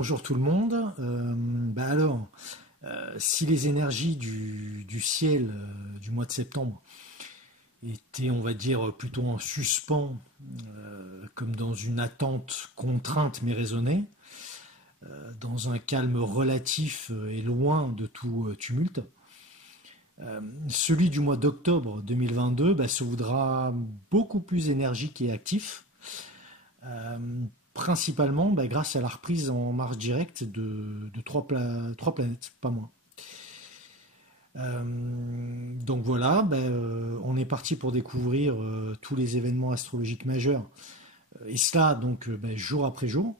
Bonjour tout le monde. Si les énergies du ciel du mois de septembre étaient, on va dire, plutôt en suspens, comme dans une attente contrainte mais raisonnée, dans un calme relatif et loin de tout tumulte, celui du mois d'octobre 2022 se voudra beaucoup plus énergique et actif. Euh, Principalement grâce à la reprise en marche directe de trois planètes, pas moins. Donc voilà, on est parti pour découvrir tous les événements astrologiques majeurs, et cela donc jour après jour,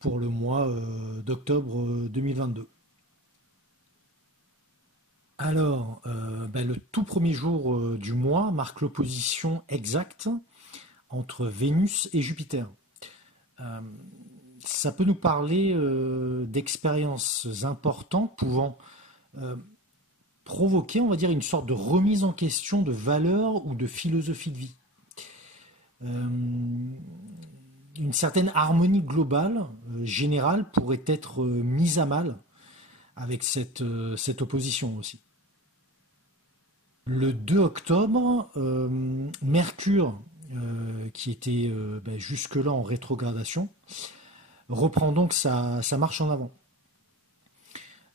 pour le mois d'octobre 2022. Alors, le tout premier jour du mois marque l'opposition exacte entre Vénus et Jupiter. Euh, Ça peut nous parler d'expériences importantes pouvant euh, provoquer, on va dire, une sorte de remise en question de valeurs ou de philosophie de vie. Euh, une certaine harmonie globale, générale, pourrait être mise à mal avec cette opposition aussi. Le 2 octobre, Mercure, qui était jusque-là en rétrogradation, reprend donc sa marche en avant.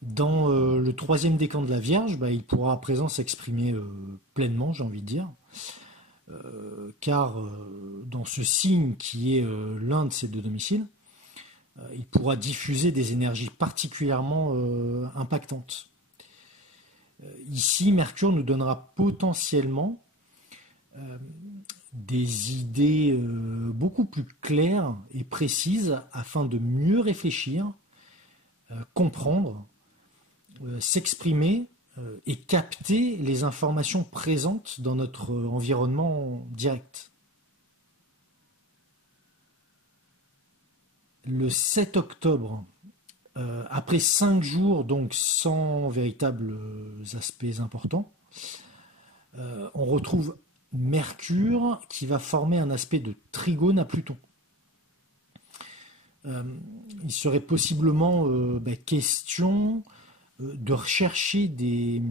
Dans le troisième décan de la Vierge, il pourra à présent s'exprimer pleinement, j'ai envie de dire, car dans ce signe qui est l'un de ces deux domiciles, il pourra diffuser des énergies particulièrement impactantes. Ici, Mercure nous donnera potentiellement des idées beaucoup plus claires et précises afin de mieux réfléchir, comprendre, s'exprimer et capter les informations présentes dans notre environnement direct. Le 7 octobre, après 5 jours donc sans véritables aspects importants, on retrouve Mercure qui va former un aspect de trigone à Pluton. Il serait possiblement question de rechercher des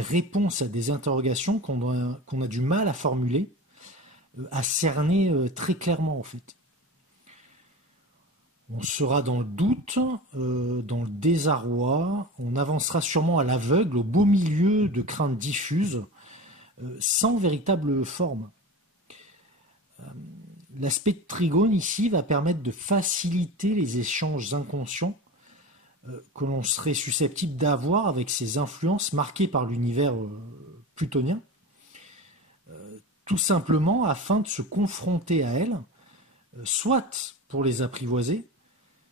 réponses à des interrogations qu'on a du mal à formuler, à cerner très clairement en fait. On sera dans le doute, dans le désarroi, on avancera sûrement à l'aveugle, au beau milieu de craintes diffuses, sans véritable forme. L'aspect de trigone ici va permettre de faciliter les échanges inconscients que l'on serait susceptible d'avoir avec ces influences marquées par l'univers plutonien, tout simplement afin de se confronter à elles, soit pour les apprivoiser,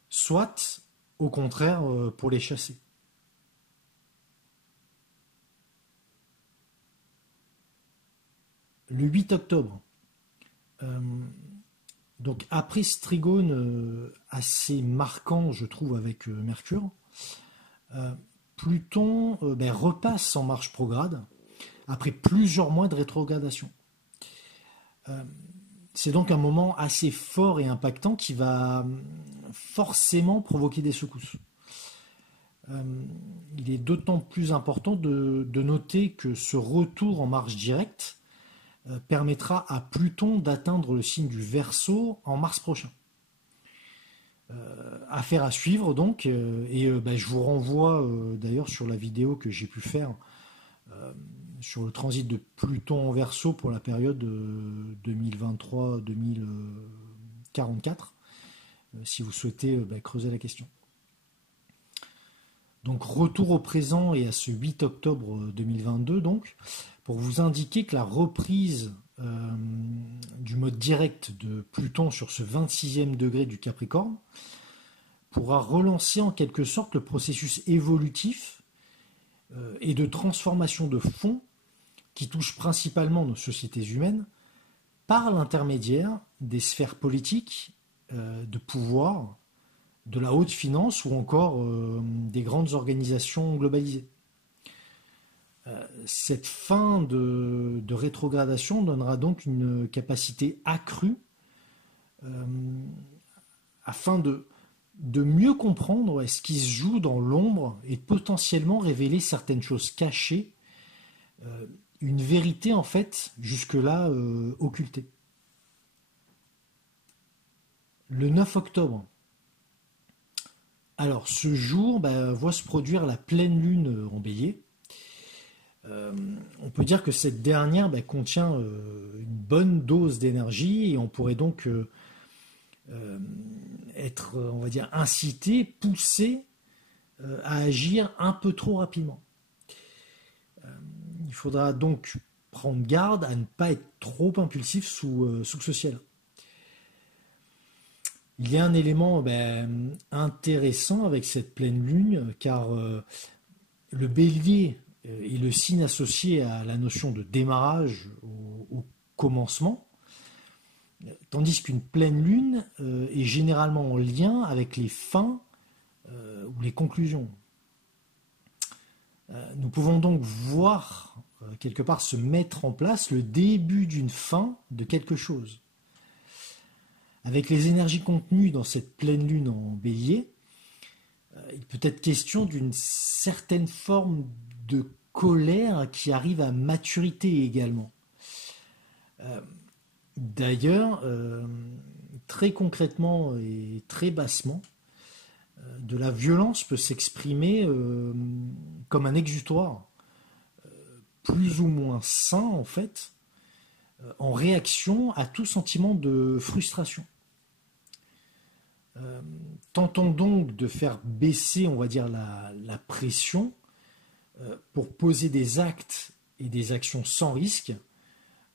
soit au contraire pour les chasser. Le 8 octobre, donc après ce trigone assez marquant, je trouve, avec Mercure, Pluton repasse en marche prograde après plusieurs mois de rétrogradation. C'est donc un moment assez fort et impactant qui va forcément provoquer des secousses. Il est d'autant plus important de noter que ce retour en marche directe permettra à Pluton d'atteindre le signe du Verseau en mars prochain. Affaire à suivre donc, je vous renvoie d'ailleurs sur la vidéo que j'ai pu faire sur le transit de Pluton en Verseau pour la période 2023-2044, si vous souhaitez creuser la question. Donc retour au présent et à ce 8 octobre 2022 donc, pour vous indiquer que la reprise du mode direct de Pluton sur ce 26e degré du Capricorne pourra relancer en quelque sorte le processus évolutif et de transformation de fond qui touche principalement nos sociétés humaines par l'intermédiaire des sphères politiques, de pouvoir, de la haute finance ou encore des grandes organisations globalisées. Cette fin de rétrogradation donnera donc une capacité accrue afin de mieux comprendre ce qui se joue dans l'ombre et de potentiellement révéler certaines choses cachées, euh, une vérité en fait jusque-là occultée. Le 9 octobre. Alors ce jour voit se produire la pleine lune en bélier. Euh, on peut dire que cette dernière contient une bonne dose d'énergie et on pourrait donc euh, être, on va dire, incité, poussé à agir un peu trop rapidement. Il faudra donc prendre garde à ne pas être trop impulsif sous ce ciel. Il y a un élément intéressant avec cette pleine lune, car le bélier est le signe associé à la notion de démarrage au commencement, tandis qu'une pleine lune est généralement en lien avec les fins ou les conclusions. Nous pouvons donc voir quelque part se mettre en place le début d'une fin de quelque chose. Avec les énergies contenues dans cette pleine lune en bélier, il peut être question d'une certaine forme de colère qui arrive à maturité également. D'ailleurs, très concrètement et très bassement, de la violence peut s'exprimer comme un exutoire, plus ou moins sain en fait, en réaction à tout sentiment de frustration. Tentons donc de faire baisser, on va dire, la pression pour poser des actes et des actions sans risque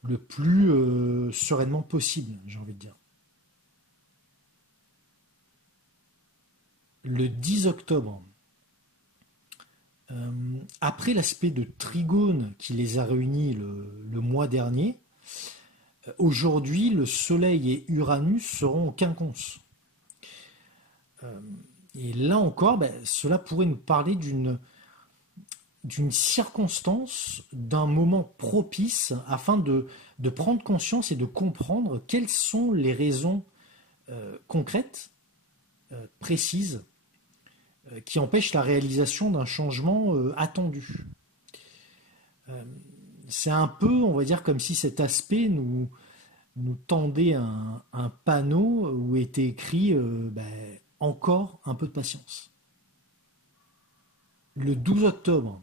le plus sereinement possible, j'ai envie de dire. Le 10 octobre, après l'aspect de trigone qui les a réunis le mois dernier, aujourd'hui le Soleil et Uranus seront en quinconce. Et là encore, cela pourrait nous parler d'une circonstance, d'un moment propice afin de prendre conscience et de comprendre quelles sont les raisons concrètes, précises, qui empêchent la réalisation d'un changement attendu. C'est un peu, on va dire, comme si cet aspect nous tendait un panneau où était écrit encore un peu de patience. Le 12 octobre,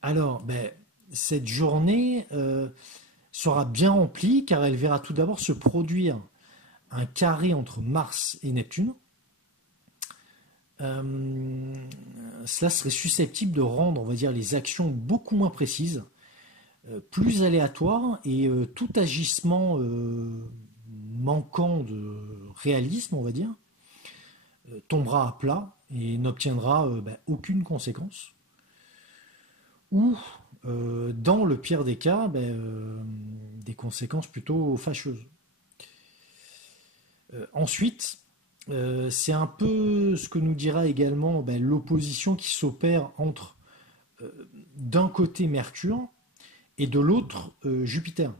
alors cette journée sera bien remplie car elle verra tout d'abord se produire un carré entre Mars et Neptune. Cela serait susceptible de rendre, on va dire, les actions beaucoup moins précises, plus aléatoires et tout agissement manquant de réalisme, on va dire, tombera à plat et n'obtiendra aucune conséquence. Ou, dans le pire des cas, des conséquences plutôt fâcheuses. Ensuite, c'est un peu ce que nous dira également l'opposition qui s'opère entre d'un côté Mercure et de l'autre Jupiter.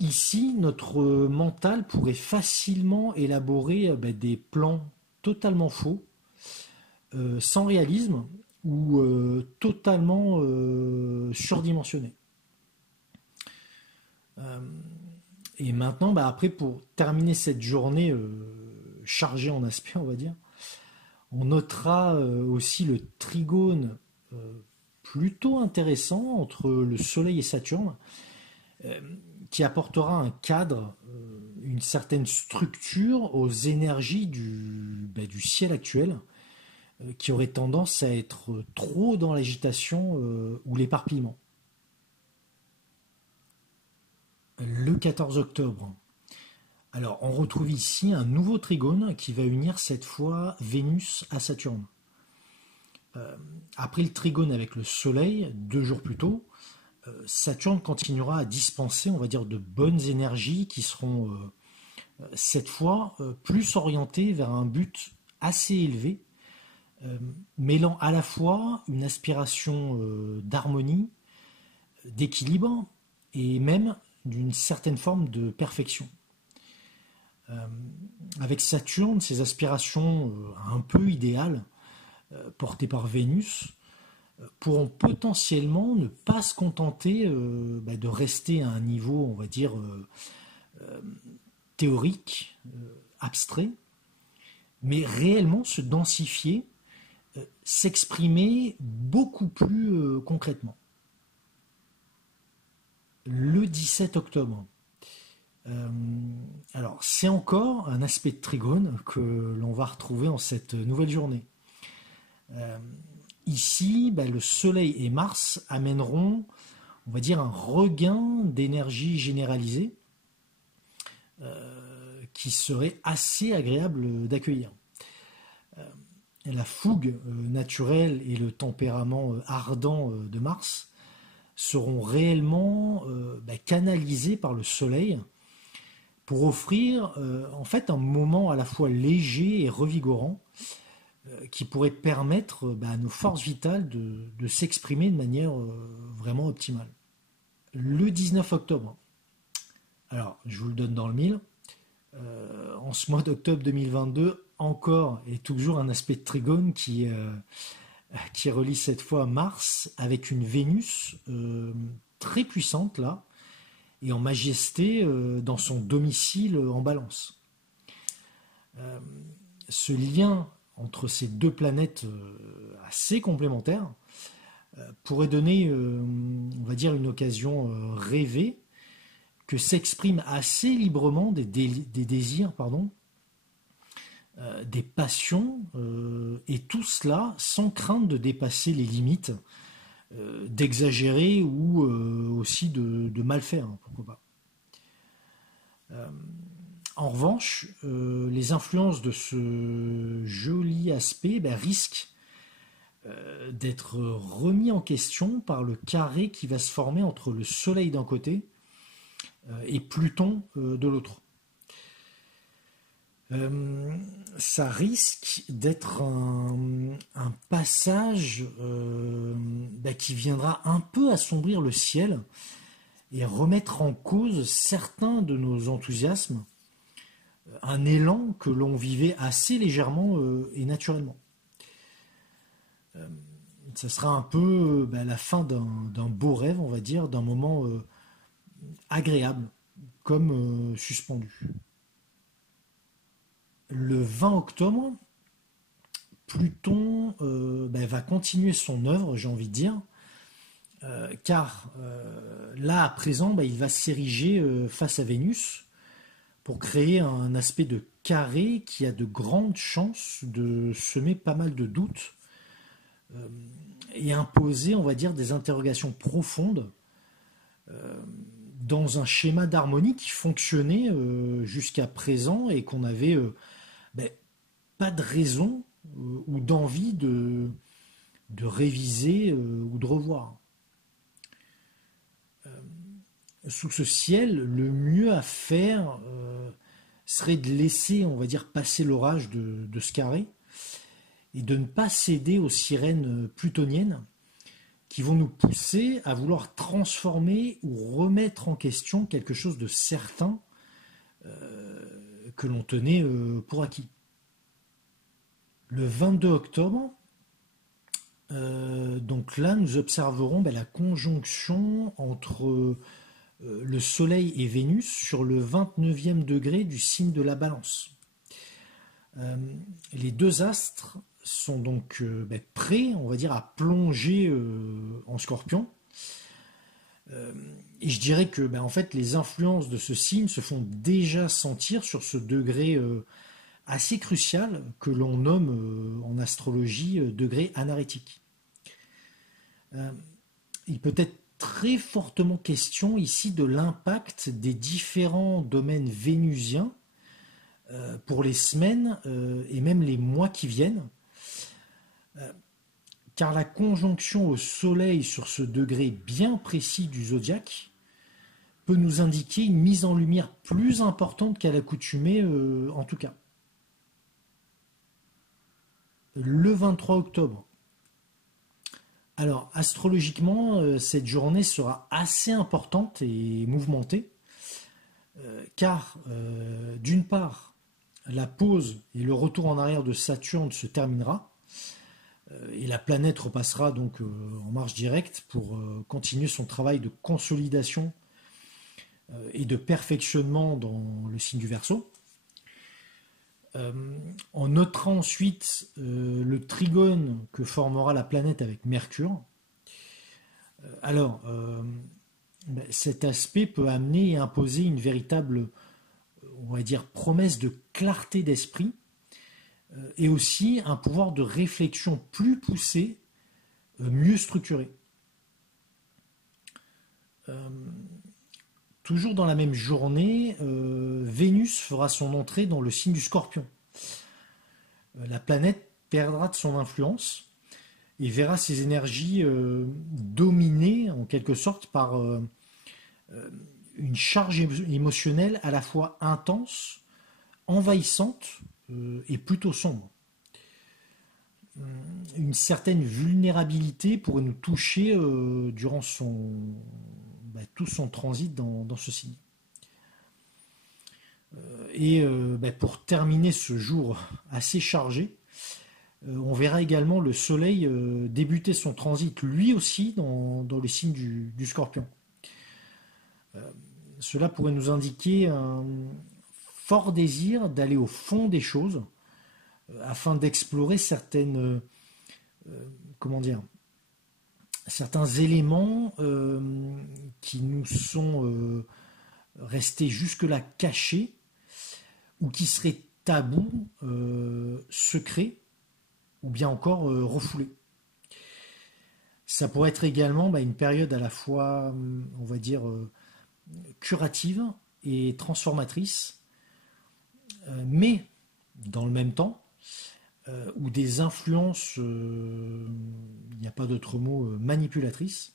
Ici, notre mental pourrait facilement élaborer des plans totalement faux, sans réalisme ou totalement surdimensionnés. Et maintenant, après, pour terminer cette journée chargée en aspects, on va dire, on notera aussi le trigone plutôt intéressant entre le Soleil et Saturne, qui apportera un cadre, une certaine structure aux énergies du ciel actuel, qui aurait tendance à être trop dans l'agitation ou l'éparpillement. Le 14 octobre. Alors, on retrouve ici un nouveau trigone qui va unir cette fois Vénus à Saturne. Après le trigone avec le Soleil, 2 jours plus tôt, Saturne continuera à dispenser, on va dire, de bonnes énergies qui seront cette fois plus orientées vers un but assez élevé, mêlant à la fois une aspiration d'harmonie, d'équilibre et même d'une certaine forme de perfection. avec Saturne, ses aspirations un peu idéales, portées par Vénus, pourront potentiellement ne pas se contenter de rester à un niveau, on va dire, théorique, abstrait, mais réellement se densifier, s'exprimer beaucoup plus concrètement. Le 17 octobre. Euh, alors, c'est encore un aspect de trigone que l'on va retrouver en cette nouvelle journée. Euh, Ici, le Soleil et Mars amèneront, on va dire, un regain d'énergie généralisée qui serait assez agréable d'accueillir. La fougue naturelle et le tempérament ardent de Mars seront réellement canalisés par le Soleil pour offrir en fait un moment à la fois léger et revigorant qui pourrait permettre à nos forces vitales de s'exprimer de manière vraiment optimale. Le 19 octobre, alors je vous le donne dans le mille, en ce mois d'octobre 2022, encore et toujours un aspect de trigone qui relie cette fois Mars avec une Vénus très puissante là, et en majesté dans son domicile en Balance. Ce lien entre ces deux planètes assez complémentaires pourrait donner, on va dire, une occasion rêvée que s'expriment assez librement des désirs, pardon, des passions, et tout cela sans crainte de dépasser les limites, d'exagérer ou aussi de mal faire, hein, pourquoi pas. En revanche, les influences de ce joli aspect risquent d'être remis en question par le carré qui va se former entre le Soleil d'un côté et Pluton de l'autre. Ça risque d'être un passage qui viendra un peu assombrir le ciel et remettre en cause certains de nos enthousiasmes, un élan que l'on vivait assez légèrement et naturellement. Ça sera un peu la fin d'un beau rêve, on va dire, d'un moment agréable, comme suspendu. Le 20 octobre, Pluton va continuer son œuvre, j'ai envie de dire, car là, à présent, il va s'ériger face à Vénus pour créer un aspect de carré qui a de grandes chances de semer pas mal de doutes et imposer, on va dire, des interrogations profondes dans un schéma d'harmonie qui fonctionnait jusqu'à présent et qu'on avait pas de raison ou d'envie de réviser ou de revoir. Sous ce ciel, le mieux à faire serait de laisser, on va dire, passer l'orage de ce carré et de ne pas céder aux sirènes plutoniennes qui vont nous pousser à vouloir transformer ou remettre en question quelque chose de certain que l'on tenait pour acquis. Le 22 octobre, donc là, nous observerons la conjonction entre le Soleil et Vénus sur le 29e degré du signe de la Balance. Les deux astres sont donc prêts, on va dire, à plonger en Scorpion. Et je dirais que en fait, les influences de ce signe se font déjà sentir sur ce degré assez crucial que l'on nomme en astrologie degré anarétique. Il peut être très fortement question ici de l'impact des différents domaines vénusiens pour les semaines et même les mois qui viennent, car la conjonction au Soleil sur ce degré bien précis du zodiaque peut nous indiquer une mise en lumière plus importante qu'à l'accoutumée, en tout cas. Le 23 octobre. Alors, astrologiquement, cette journée sera assez importante et mouvementée, car, d'une part, la pause et le retour en arrière de Saturne se terminera et la planète repassera donc en marche directe pour continuer son travail de consolidation et de perfectionnement dans le signe du Verseau. On notera ensuite le trigone que formera la planète avec Mercure. Alors, cet aspect peut amener et imposer une véritable, on va dire, promesse de clarté d'esprit et aussi un pouvoir de réflexion plus poussé, mieux structuré. Toujours dans la même journée, Vénus fera son entrée dans le signe du Scorpion. La planète perdra de son influence et verra ses énergies dominées en quelque sorte par une charge émotionnelle à la fois intense, envahissante et plutôt sombre. Une certaine vulnérabilité pourrait nous toucher durant tout son transit dans ce signe. Et pour terminer ce jour assez chargé, on verra également le Soleil débuter son transit lui aussi dans le signe du Scorpion. Cela pourrait nous indiquer un fort désir d'aller au fond des choses afin d'explorer certaines, certains éléments qui nous sont restés jusque-là cachés ou qui seraient tabous, secrets ou bien encore refoulés. Ça pourrait être également une période à la fois, on va dire, curative et transformatrice, mais dans le même temps, où des influences, il n'y a pas d'autre mot, manipulatrices,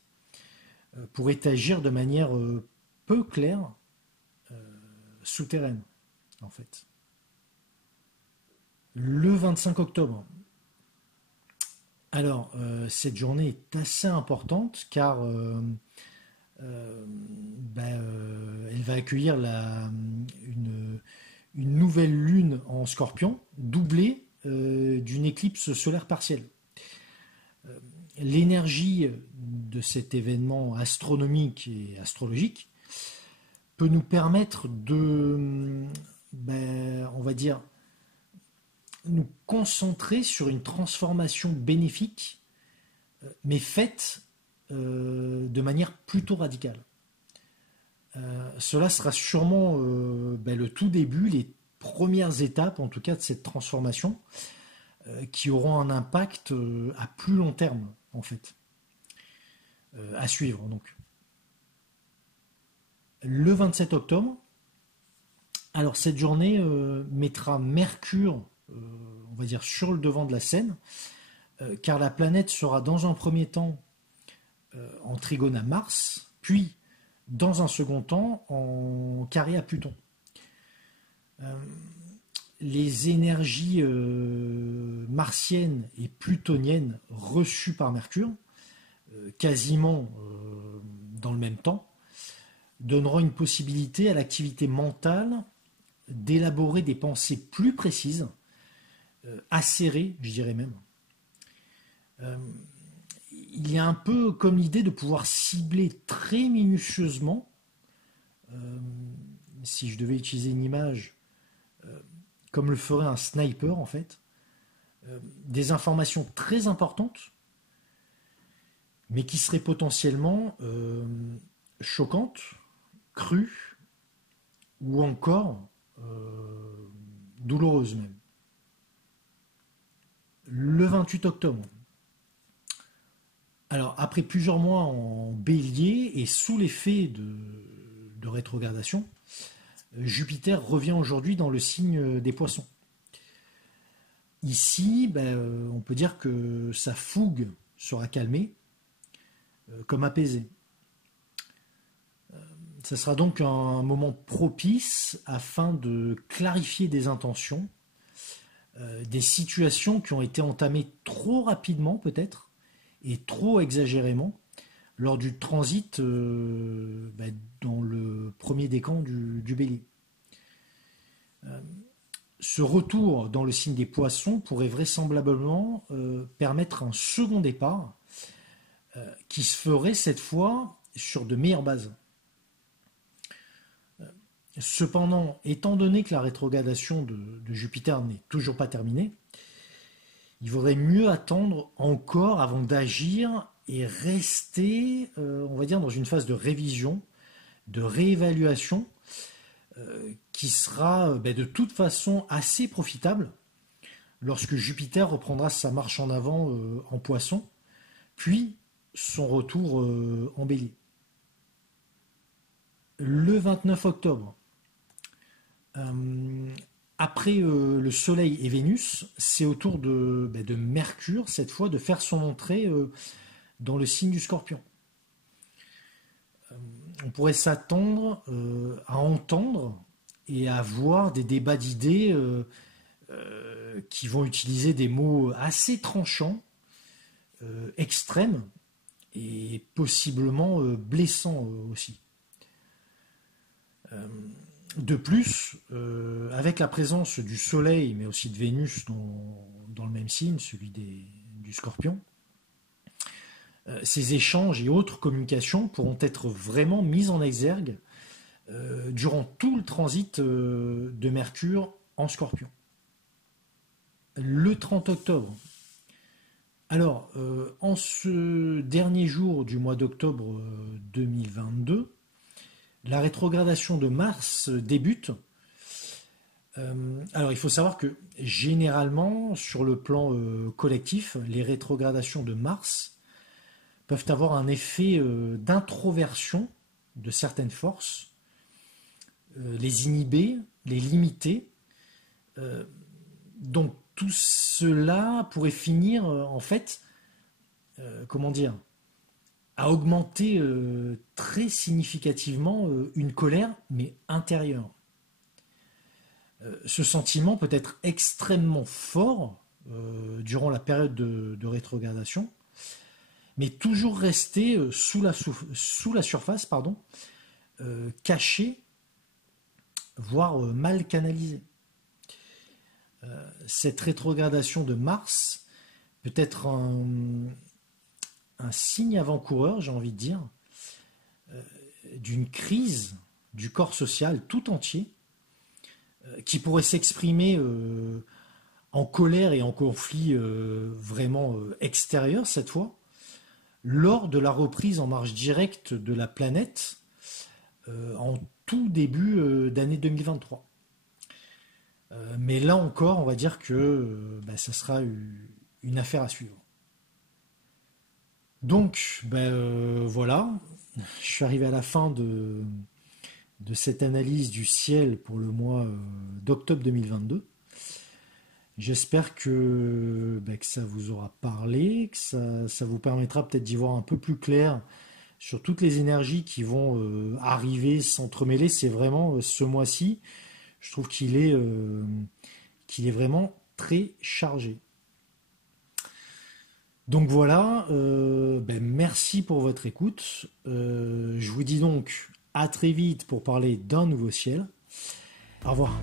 pourraient agir de manière peu claire, souterraine, en fait. Le 25 octobre. Alors, cette journée est assez importante car elle va accueillir une nouvelle lune en Scorpion, doublée d'une éclipse solaire partielle. L'énergie de cet événement astronomique et astrologique peut nous permettre de, on va dire, nous concentrer sur une transformation bénéfique, mais faite de manière plutôt radicale. Cela sera sûrement le tout début, les premières étapes en tout cas de cette transformation, qui auront un impact à plus long terme en fait, à suivre donc. Le 27 octobre, alors cette journée mettra Mercure, on va dire, sur le devant de la scène, car la planète sera dans un premier temps en trigone à Mars, puis dans un second temps en carré à Pluton. Les énergies martiennes et plutoniennes reçues par Mercure, quasiment dans le même temps, donneront une possibilité à l'activité mentale d'élaborer des pensées plus précises, acérées, je dirais même. Il y a un peu comme l'idée de pouvoir cibler très minutieusement, si je devais utiliser une image, comme le ferait un sniper en fait, des informations très importantes, mais qui seraient potentiellement choquantes, crues, ou encore douloureuses même. Le 28 octobre. Alors, après plusieurs mois en bélier et sous l'effet de rétrogradation, Jupiter revient aujourd'hui dans le signe des poissons. Ici, on peut dire que sa fougue sera calmée, comme apaisée. Ça sera donc un moment propice afin de clarifier des intentions, des situations qui ont été entamées trop rapidement peut-être, et trop exagérément, lors du transit dans le premier décan du bélier. ce retour dans le signe des Poissons pourrait vraisemblablement permettre un second départ qui se ferait cette fois sur de meilleures bases. Cependant, étant donné que la rétrogradation de Jupiter n'est toujours pas terminée, il vaudrait mieux attendre encore avant d'agir et rester, on va dire, dans une phase de révision, de réévaluation, qui sera de toute façon assez profitable lorsque Jupiter reprendra sa marche en avant en Poisson, puis son retour en Bélier. Le 29 octobre, après le Soleil et Vénus, c'est au tour de Mercure, cette fois, de faire son entrée dans le signe du Scorpion. On pourrait s'attendre à entendre et à voir des débats d'idées qui vont utiliser des mots assez tranchants, extrêmes et possiblement blessants aussi. De plus, avec la présence du Soleil, mais aussi de Vénus dans le même signe, celui du Scorpion, ces échanges et autres communications pourront être vraiment mises en exergue durant tout le transit de Mercure en Scorpion. Le 30 octobre. Alors, en ce dernier jour du mois d'octobre 2022, la rétrogradation de Mars débute. Alors, il faut savoir que généralement, sur le plan collectif, les rétrogradations de Mars peuvent avoir un effet d'introversion de certaines forces, les inhiber, les limiter. Donc, tout cela pourrait finir, en fait, comment dire, à augmenter très significativement une colère, mais intérieure. Ce sentiment peut être extrêmement fort durant la période de rétrogradation, mais toujours rester sous la surface, caché, voire mal canalisé. Cette rétrogradation de Mars peut être un signe avant-coureur, j'ai envie de dire, d'une crise du corps social tout entier, qui pourrait s'exprimer en colère et en conflit vraiment extérieur cette fois, lors de la reprise en marche directe de la planète en tout début d'année 2023. Mais là encore, on va dire que ça sera une affaire à suivre. Donc, voilà, je suis arrivé à la fin de cette analyse du ciel pour le mois d'octobre 2022. J'espère que ça vous aura parlé, que ça vous permettra peut-être d'y voir un peu plus clair sur toutes les énergies qui vont arriver, s'entremêler. C'est vraiment ce mois-ci, je trouve qu'il est vraiment très chargé. Donc voilà, merci pour votre écoute. Je vous dis donc à très vite pour parler d'un nouveau ciel. Au revoir.